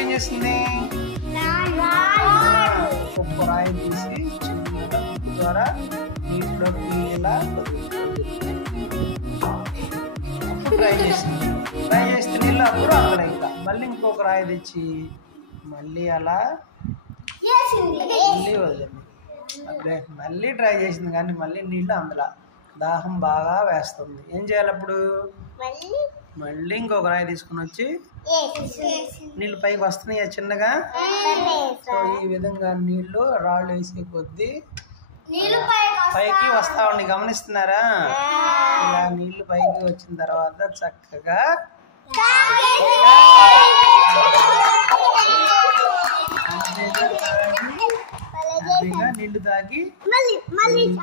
ఏం చేస్తుంది? ఒక రాయి తీసి చిన్నగా ముక్కు ద్వారా నీటిలోకి ఇలా ట్రై చేసింది. ట్రై చేస్తే నీళ్ళు అప్పుడు అక్కడ ఇంకా మళ్ళీ ఇంకొక రాయి తెచ్చి మళ్ళీ అలా మళ్ళీ వదిలింది. అప్పుడే మళ్ళీ ట్రై చేసింది కానీ మళ్ళీ నీళ్ళు అందులో దాహం బాగా వేస్తుంది. ఏం చేయాలి అప్పుడు? మళ్ళీ ఇంకొక రాయి తీసుకుని వచ్చి నీళ్ళు పైకి వస్తున్నాయి చిన్నగా. సో ఈ విధంగా నీళ్లు రాళ్ళు వేసే కొద్దీ పైకి వస్తా ఉండి గమనిస్తున్నారా? ఇలా నీళ్లు పైకి వచ్చిన తర్వాత చక్కగా నీళ్లు తాగి